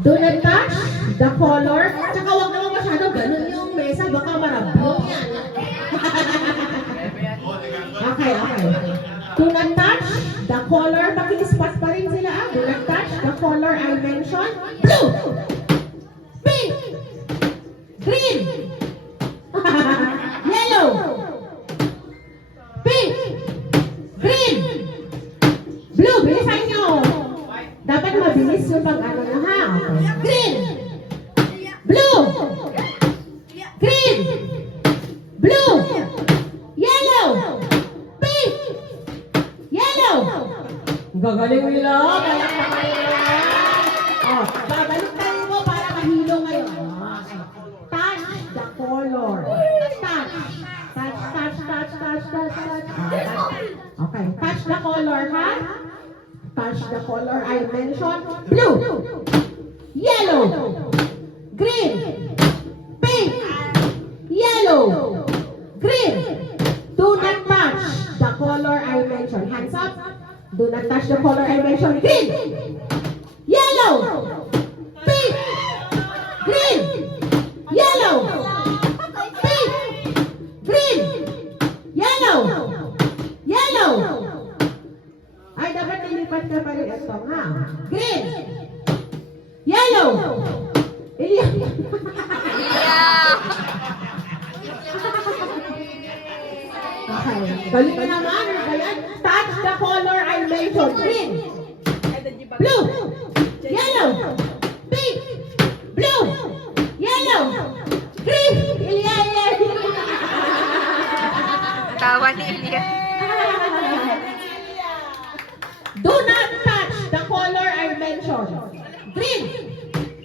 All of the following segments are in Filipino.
Do not touch the color. Tsaka huwag naman masyado ganun yung mesa. Baka marablong yan. Okay. Do not touch the color. Pakinispat pa rin sila. Do not touch the color I mentioned. Blue! Pink! Green! Yellow! Pink! Green! Blue! Bilisan nyo! Dapat mabilis yung pag-ano na ha. Green! Blue! Green! Blue! Yellow! Pink! Yellow! Gagaling nila! Oh, babalik tayo mo para mahilo ngayon. Touch the color. Touch. Okay, touch the color, ha? Touch the color I mentioned. Blue, yellow, green, pink, yellow, green. Do not touch the color I mentioned. Hands up. Do not touch the color I mentioned. Green, yellow, pink, green, yellow, pink, green, yellow, yellow. Ay, dapat nilipat ka pa rin ito, ha? Green, yellow, okay, balik ka naman. Touch the color I mentioned. Green, blue, yellow, pink, blue, yellow, green. Tawa ni Ilya. Do not touch the color I mentioned. Green,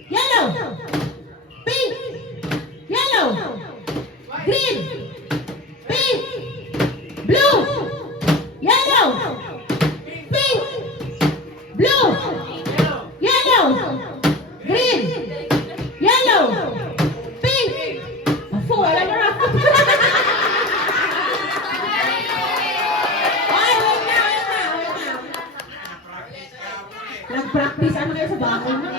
yellow, pink, yellow, green, pink, blue, yellow, pink, blue, yellow, green, yellow, pink. Apo, wala na ako. Nag-practice ano kayo sa bahay na.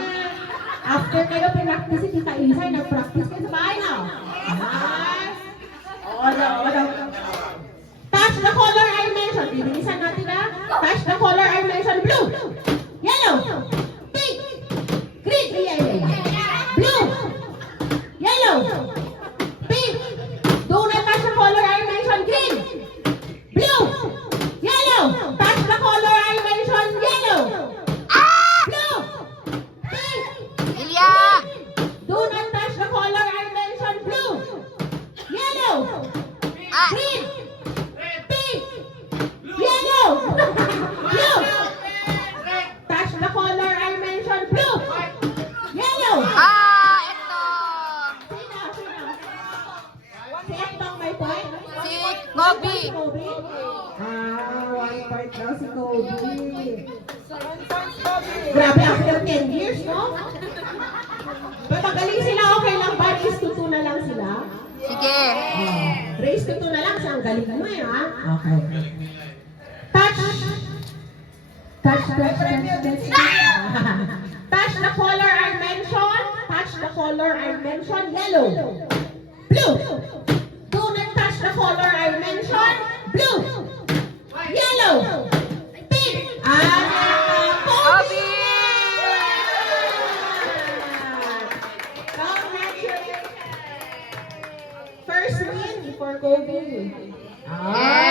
After kayo pinractice si Tita Isay, nag-practice kayo sa bahay na. Touch the color I mentioned. Bibilisan natin na. Touch the color I mentioned. Blue, yellow, pink, green, blue, yellow, pink. Do not touch the color I mentioned. Green, blue, yellow. Touch the color I mentioned. Yellow. Blue! Pink! Ilya! Do not touch the color I mentioned. Blue! Yellow! Green! Pink! Yellow! Blue! Touch the color I mentioned. Blue! Yellow! Ito! Sino? Si Etong may point? Si Kobe! Kobe? 1 point daw si Kobe. Grabe, after 10 years, no? Magaling sila, okay lang ba? Race to 2 na lang sila? Sige! Race to 2 na lang siya. Ang galing mo eh, ha? Okay. Touch the color I mentioned. Touch the color I mentioned. Yellow. Blue. Do not touch the color I mentioned. Blue. Yellow. Pink. Kobe! First win for Kobe. Yes!